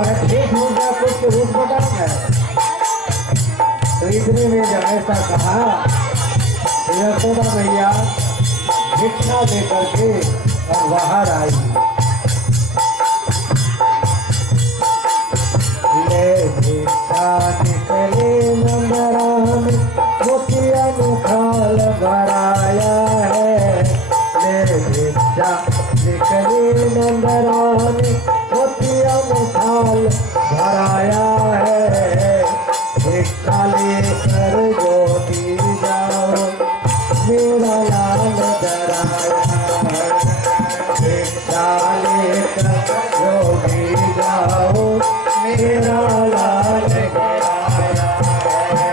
और ठीक हो गया कुछ रूप बदल गए। तो इतने में जब ऐसा कहा यशोदा मैया भिक्षा देकर के और बाहर आई। ले भिक्षा निकले नंदराम मोतियन खाल भराया है। ले भिक्षा निकले नंदराम मोतियन खाल भराया है। भिक्षा लेकर गोदी जाओ मेरा लाल डराया है। भिक्षा लेकर गोदी जाओ मेरा लाल डराया है।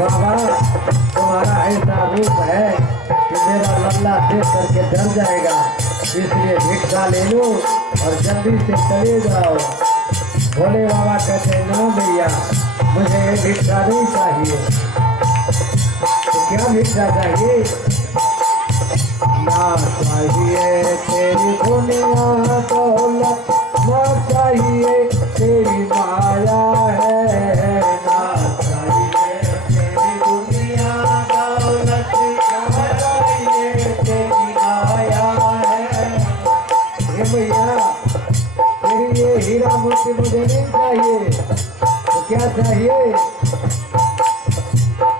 बाबा तुम्हारा ऐसा रूप है कि मेरा लल्ला देख करके डर जाएगा, इसलिए भिक्षा ले लो और जल्दी से चले जाओ। भोले बाबा कहते ना भैया मुझे भिक्षा नहीं चाहिए। तो क्या भिक्षा चाहिए? ना चाहिए तेरी दुनिया दौलत, ना चाहिए तेरी माया है। ना चाहिए तेरी दुनिया दौलत, ना चाहिए तेरी माया है। ये भैया तेरी ये हीरा मोती मुझे नहीं चाहिए। तो क्या चाहिए?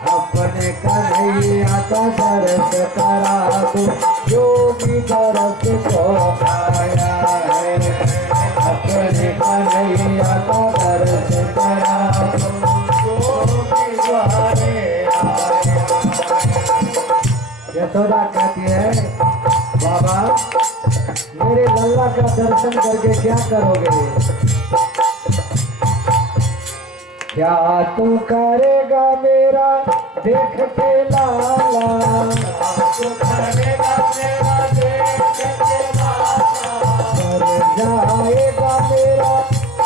अपने कन्हैया का दर्द करा दो जो भी दर्द को आया है। अपने कन्हैया का दर्द करा दो जो भी द्वारे आया। यशोदा कहती है बाबा मेरे लल्ला का दर्शन करके क्या करोगे? क्या तू करेगा मेरा देख के लाला? तू करेगा मेरा देख के लाला। कर जाएगा मेरा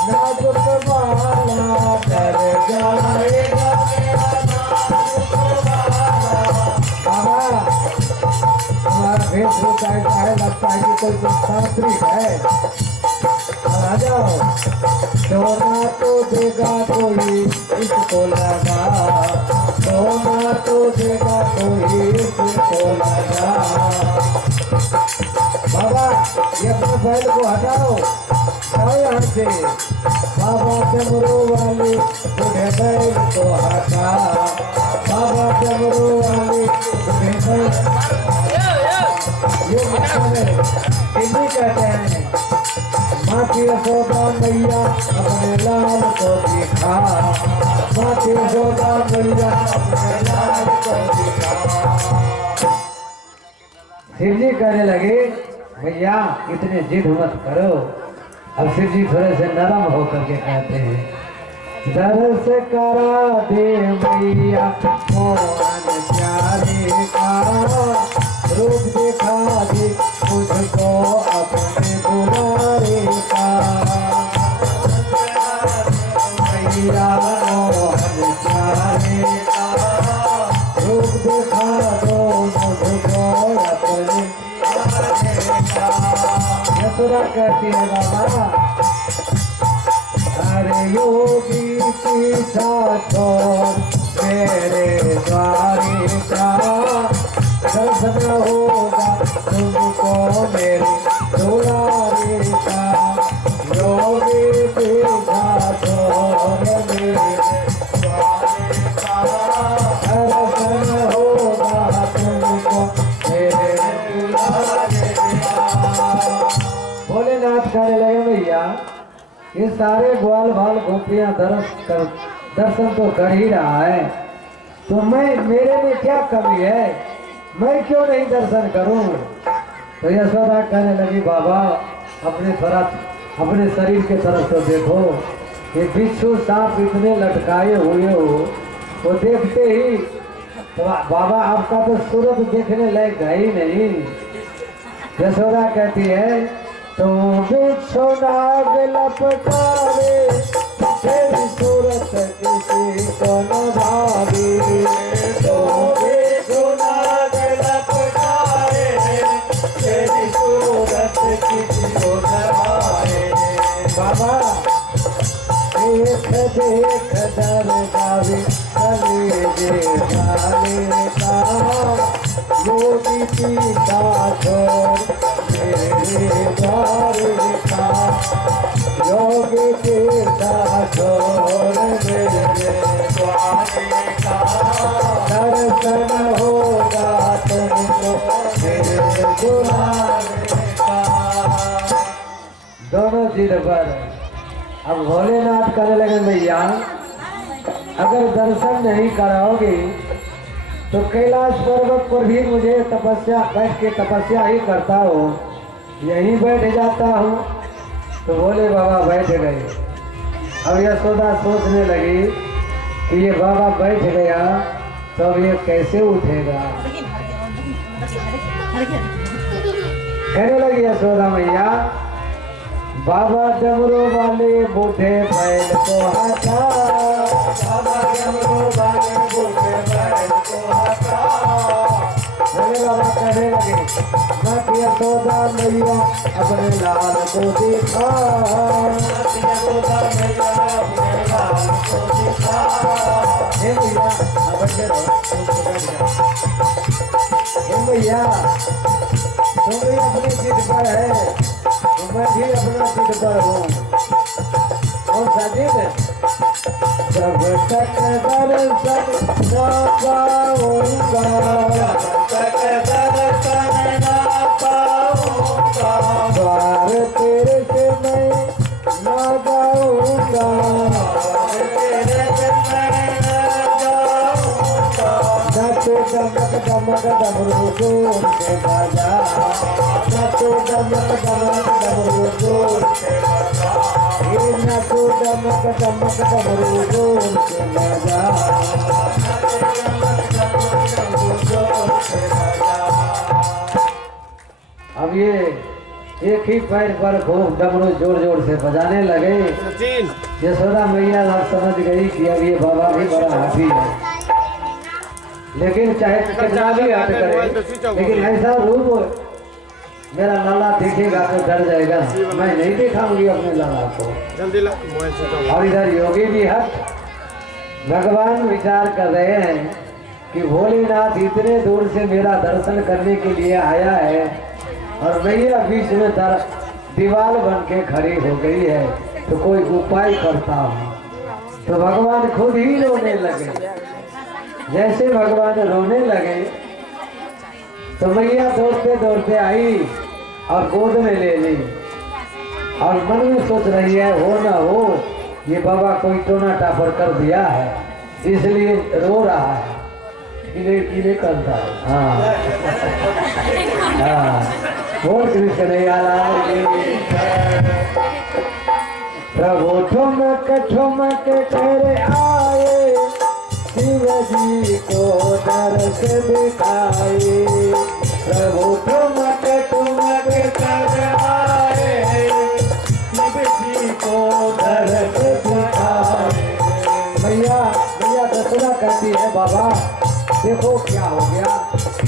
नाजुक वाला, कर जाएगा मेरा नाजुक वाला। बाबा हमारा भेष होता है, लगता है कि कोई तांत्रिक है। आ जाओ। सोना तो देगा कोई इसको लगा, सोना तो देगा कोई इसको लगा। बाबा ये अपने बैल को हटाओ, जाओ यहाँ से। बाबा डमरू वाले बुढ़े बैल को हटा, बाबा डमरू वाले बुढ़े बैल। ये मतलब हिंदी कहते हैं माँ की यशोदा मैया अपने लाल को दिखा, माँ की यशोदा मैया अपने लाल को दिखा। शिव जी कहने लगे भैया इतने जिद मत करो। अब शिव जी थोड़े से नरम होकर के कहते हैं दर्श करा दे मैया मोहन प्यारे का, रूप दिखा दे मुझको अपने दुलारे का। मैया मोहन प्यारे का, रूप दिखा दो मुझको अपने दुलारे का। यशोदा कहती है बाबा अरे योगी पीछा छोड़ मेरे द्वारे का, दर्शन होगा तुमको मेरे दुलारे का। योगी पीछा छोड़ मेरे द्वारे का, दर्शन होगा तुमको मेरे दुलारे का। भोलेनाथ कहने लगे भैया ये सारे ग्वाल बाल गोपियां दर्शन तो कर ही रहा है, तो मैं मेरे में क्या कमी है, मैं क्यों नहीं दर्शन करूं? तो यशोदा कहने लगी बाबा अपने शरीर के तरफ तो देखो, ये बिच्छू सांप इतने लटकाए हुए हो, वो देखते ही तो बाबा आपका तो सूरत देखने लायक है ही नहीं। यशोदा कहती है तो बिच्छू नाग लपटावे तेरी सूरत किसी को न भावी। तो बिच्छू नाग लपटावे तेरी सूरत किसी को न भावे। बाबा देख देख डर जावे कलेजे वाले का योगी पीता छोड़ मेरे द्वारे का योगी पीता छोड़ मेरे द्वारे का दर्शन होगा तुमको मेरे दुलारे का। दोनों सिर पर अब भोलेनाथ कहने लगे भैया अगर दर्शन नहीं कराओगे तो कैलाश पर्वत पर भी मुझे तपस्या बैठ के तपस्या ही करता हो, यहीं बैठ जाता हूँ। तो बोले बाबा बैठ गए। अब यशोदा सोचने लगी कि ये बाबा बैठ गया तो अब ये कैसे उठेगा। कहने लगी यशोदा मैया बाबा डमरू वाले बूढ़े बैल को हटा, बाबा डमरू वाले बूढ़े बैल को हटा। मेरे बाबा कहने लगे मत यशोदा मैया अपने लाल को दिखा, मत यशोदा मैया अपने लाल को दिखा। हे भैया हे भैया तुम भी अपनी जिद पर है, मैं भी अपना जिद पर हूँ। कौन सा जिद? जब तक दर्शन न पाऊंगा, जब तक दर्शन न पाऊंगा, द्वार तेरे से मैं न जाऊंगा, तेरे से मैं न जाऊंगा। नचो दमक दमक डमरू जोर से बजा, नचो दमक दमक डमरू जोर से बजा, ये नचो दमक दमक डमरू जोर से बजा, जोर से बजा। अब ये एक ही पैर पर खूब डमरू जोर जोर से बजाने लगे। यशोदा मैया समझ गई कि अब ये बाबा भी बड़ा हाथी है, लेकिन चाहे कितना भी हट करे, लेकिन ऐसा रूप मेरा लाला देखेगा तो डर जाएगा, मैं नहीं दिखाऊंगी अपने लाला को। और इधर योगी भी हट भगवान विचार कर रहे हैं कि भोलेनाथ इतने दूर से मेरा दर्शन करने के लिए आया है और मैया बीच में दीवार बन के खड़ी हो गई है, तो कोई उपाय करता हूँ। तो भगवान खुद ही रोने लगे। जैसे भगवान रोने लगे तो मैया दौड़ते दौड़ते आई और गोद में ले ली और मन में सोच रही है हो ना हो ये बाबा कोई टोना टापर कर दिया है इसलिए रो रहा है, इन्हें करता है। हाँ हाँ बोल कृष्ण प्रभु ठुमक ठुमक कर आए, शिव जी को दर्श दिखाए, प्रभु ठुमक ठुमक कर आए, शिव जी को दर्श दिखाए। मैया मैया दसरा कहती है बाबा देखो क्या हो गया,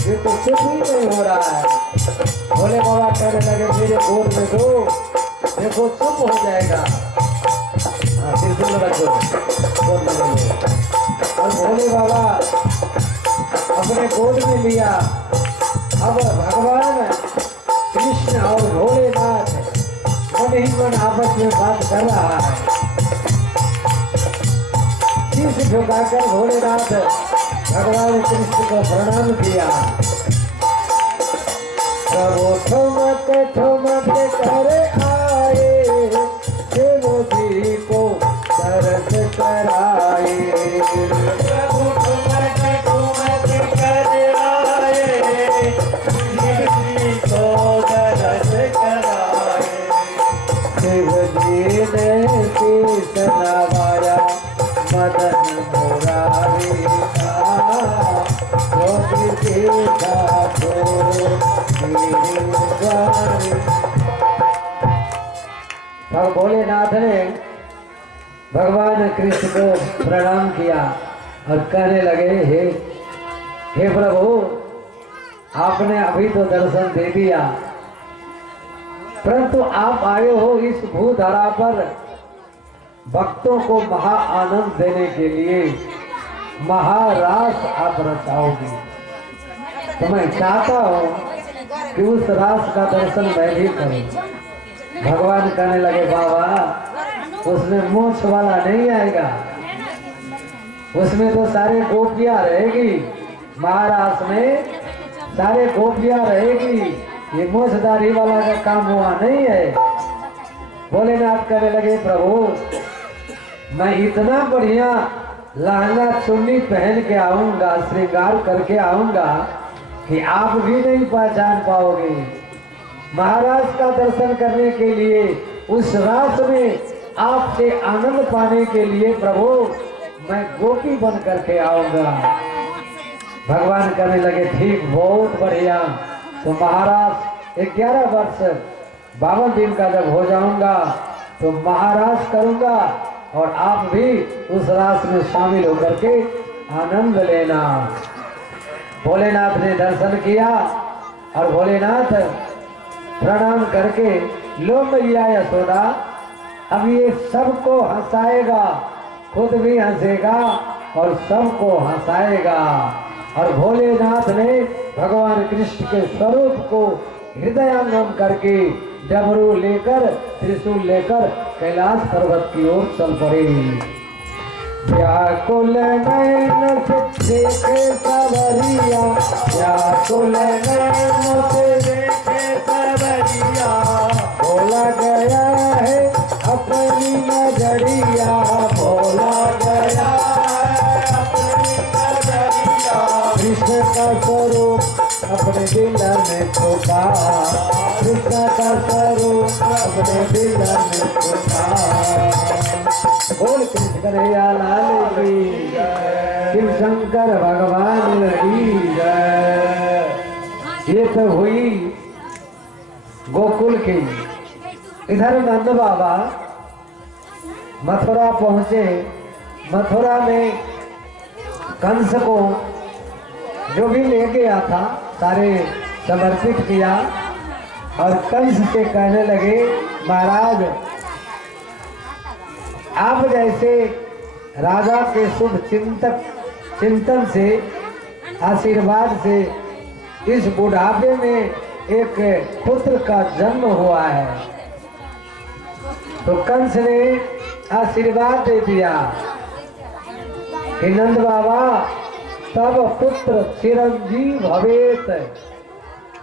ये तो कुछ ही नहीं हो रहा है। भोले बाबा कहने लगे मेरे गोद में दो, देखो चुप हो जाएगा। बिल्कुल रखो गोद में दो। और भोले बाबा अपने गोद में लिया। अब भगवान कृष्ण और भोलेनाथ मन ही मन आपस में बात कर रहा है। शीश झुकाकर भोलेनाथ भगवान कृष्ण को प्रणाम किया। प्रभु ठुमक ठुमक कर आए, शिव जी को दर्श कराए, प्रभु ठुमक ठुमक कर आए, शिव जी को दर्श कराए। शिव जी ने शीश नवाया मदन मुरारी का, योगी देखा तो भोलेनाथ ने भगवान कृष्ण को प्रणाम किया और कहने लगे हे प्रभु आपने अभी तो दर्शन दे दिया, परंतु आप आए हो इस भूधरा पर भक्तों को महा आनंद देने के लिए महारास आप रचाओगी। तो मैं चाहता हूँ कि उस रास का दर्शन मैं भी करूँ। भगवान कहने लगे बाबा उसमें मोक्ष वाला नहीं आएगा, उसमें तो सारे गोपियां रहेगी, महाराज में सारे गोपियां रहेगी, ये मोक्षदारी वाला का काम हुआ नहीं है। भोलेनाथ कहने लगे प्रभु मैं इतना बढ़िया लहंगा चुन्नी पहन के आऊंगा, श्रृंगार करके आऊंगा कि आप भी नहीं पहचान पाओगे। महाराज का दर्शन करने के लिए उस रास में आपसे आनंद पाने के लिए प्रभु मैं गोपी बन करके आऊंगा। भगवान कहने लगे ठीक, बहुत बढ़िया। तो महाराज 11 वर्ष 52 दिन का जब हो जाऊंगा तो महाराज करूंगा और आप भी उस रास में शामिल होकर के आनंद लेना। भोलेनाथ ने दर्शन किया और भोलेनाथ प्रणाम करके लो मैया यशोदा अब ये सबको हंसाएगा, खुद भी हंसेगा और सबको हंसाएगा। और भोलेनाथ ने भगवान कृष्ण के स्वरूप को हृदयंगम करके डमरू लेकर त्रिशूल लेकर कैलाश पर्वत की ओर चल पड़े। व्याकुल नयन से देखे सवरिया, व्याकुल नयन से देखे सवरिया, बोला गया है अपनी नजरिया, बोला गया है अपनी नजरिया। कृष्ण का स्वरूप अपने दिल में छुपा, कृष्ण का स्वरूप अपने दिल में छुपा। बोल कृष्ण कन्हैया लाल की जय, शिव शंकर भगवान की जय। ये तो हुई गोकुल की। इधर नंद बाबा मथुरा पहुंचे। मथुरा में कंस को जो भी ले गया था सारे समर्पित किया और कंस से कहने लगे महाराज आप जैसे राजा के शुभ चिंतन से आशीर्वाद से इस बुढ़ापे में एक पुत्र का जन्म हुआ है। तो कंस ने आशीर्वाद दे दिया कि नंद बाबा तब पुत्र चिरंजीव भवेत,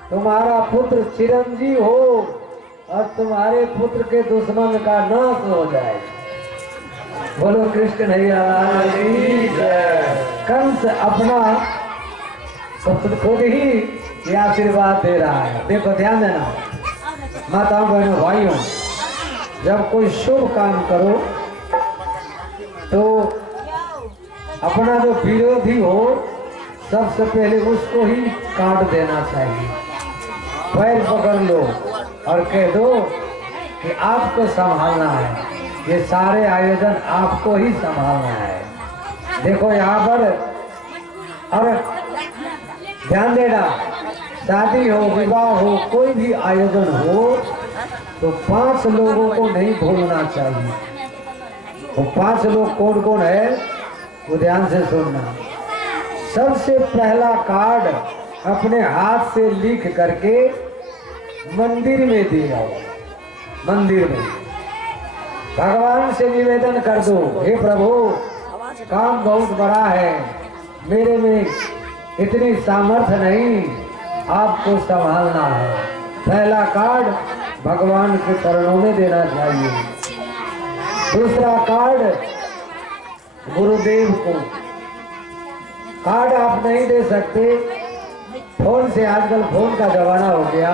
तुम्हारा पुत्र चिरंजीव हो और तुम्हारे पुत्र के दुश्मन का नाश हो जाए। बोलो कृष्ण कन्हैया लाल की जय। कंस अपना खुद ही ये आशीर्वाद दे रहा है। देखो ध्यान देना माताओं बहनों भाइयों, जब कोई शुभ काम करो तो अपना जो विरोधी हो सबसे पहले उसको ही काट देना चाहिए। पैर पकड़ लो और कह दो कि आपको संभालना है, ये सारे आयोजन आपको ही संभालना है। देखो यहाँ पर और ध्यान देना, शादी हो विवाह हो कोई भी आयोजन हो तो 5 लोगों को नहीं भूलना चाहिए। वो 5 लोग कौन कौन है वो ध्यान से सुनना। सबसे पहला कार्ड अपने हाथ से लिख करके मंदिर में दे आओ। मंदिर में भगवान से निवेदन कर दो, हे प्रभु काम बहुत बड़ा है, मेरे में इतनी सामर्थ्य नहीं, आपको संभालना है। पहला कार्ड भगवान के चरणों में देना चाहिए। दूसरा कार्ड गुरुदेव को। कार्ड आप नहीं दे सकते, फोन से, आजकल फोन का जमाना हो गया,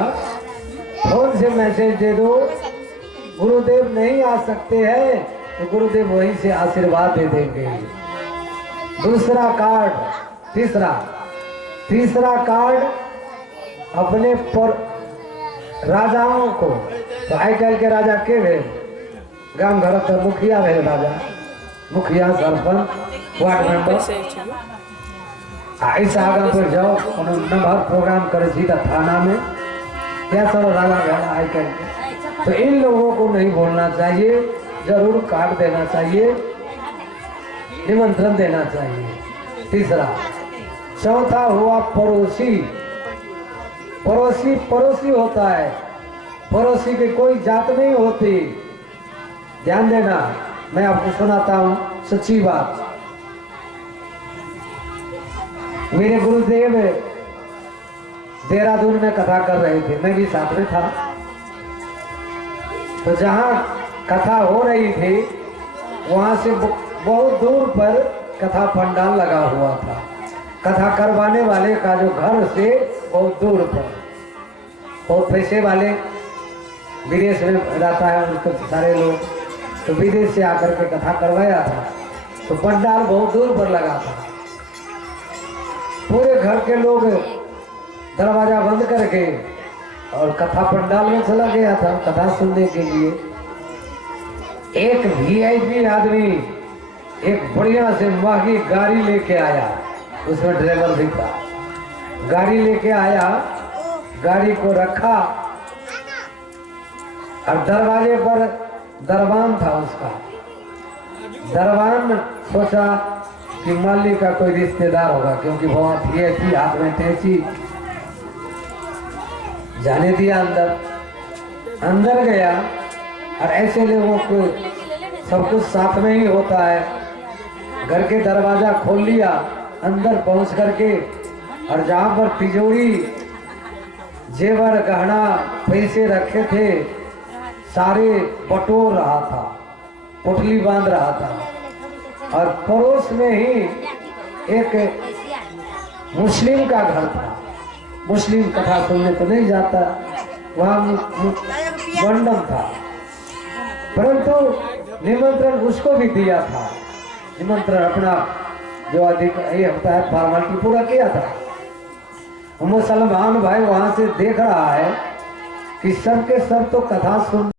फोन से मैसेज दे दो। गुरुदेव नहीं आ सकते हैं तो गुरुदेव वहीं से आशीर्वाद दे देंगे। दूसरा कार्ड, तीसरा कार्ड अपने पर राजाओं को। तो आई कल के राजा के भेल गांव घर तो मुखिया भेल, राजा मुखिया सरपंच वार्ड मेंबर ऐसा आगे पर जाओ नंबर प्रोग्राम करे सीधा थाना में क्या सब राजा भेला आई कल के। तो इन लोगों को नहीं बोलना चाहिए, जरूर कार्ड देना चाहिए, निमंत्रण देना चाहिए। तीसरा। चौथा हुआ पड़ोसी। पड़ोसी पड़ोसी होता है, पड़ोसी की कोई जात नहीं होती। ध्यान देना, मैं आपको सुनाता हूं सच्ची बात। मेरे गुरुदेव देहरादून में कथा कर रहे थे, मैं भी साथ में था। तो जहां कथा हो रही थी वहां से बहुत दूर पर कथा पंडाल लगा हुआ था। कथा करवाने वाले का जो घर से बहुत दूर पर, बहुत पैसे वाले, विदेश में रहता है उनके सारे लोग, तो विदेश से आकर के कथा करवाया था। तो पंडाल बहुत दूर पर लगा था। पूरे घर के लोग दरवाजा बंद करके और कथा पंडाल में चला गया था कथा सुनने के लिए। एक वीआईपी आदमी एक बढ़िया से महंगी गाड़ी लेके आया, उसमें ड्राइवर भी था। गाड़ी लेके आया, गाड़ी को रखा और दरवाजे पर दरबान था उसका। दरबान सोचा कि मालिक का कोई रिश्तेदार होगा, क्योंकि बहुत वीआईपी, हाथ में टेची। जाने दिया अंदर। अंदर गया और ऐसे लोगों को सब कुछ साथ में ही होता है। घर के दरवाजा खोल लिया, अंदर पहुंच करके, और जहां पर तिजोरी, जेवर, गहना, पैसे रखे थे सारे बटोर रहा था, पोटली बांध रहा था। और पड़ोस में ही एक मुस्लिम का घर था। मुस्लिम कथा सुनने तो नहीं जाता, वहां मंडप था, परंतु निमंत्रण उसको भी दिया था। निमंत्रण अपना जो अधिक ये होता है फॉर्मेलिटी पूरा किया था। मुसलमान भाई वहां से देख रहा है कि सबके सब तो कथा सुन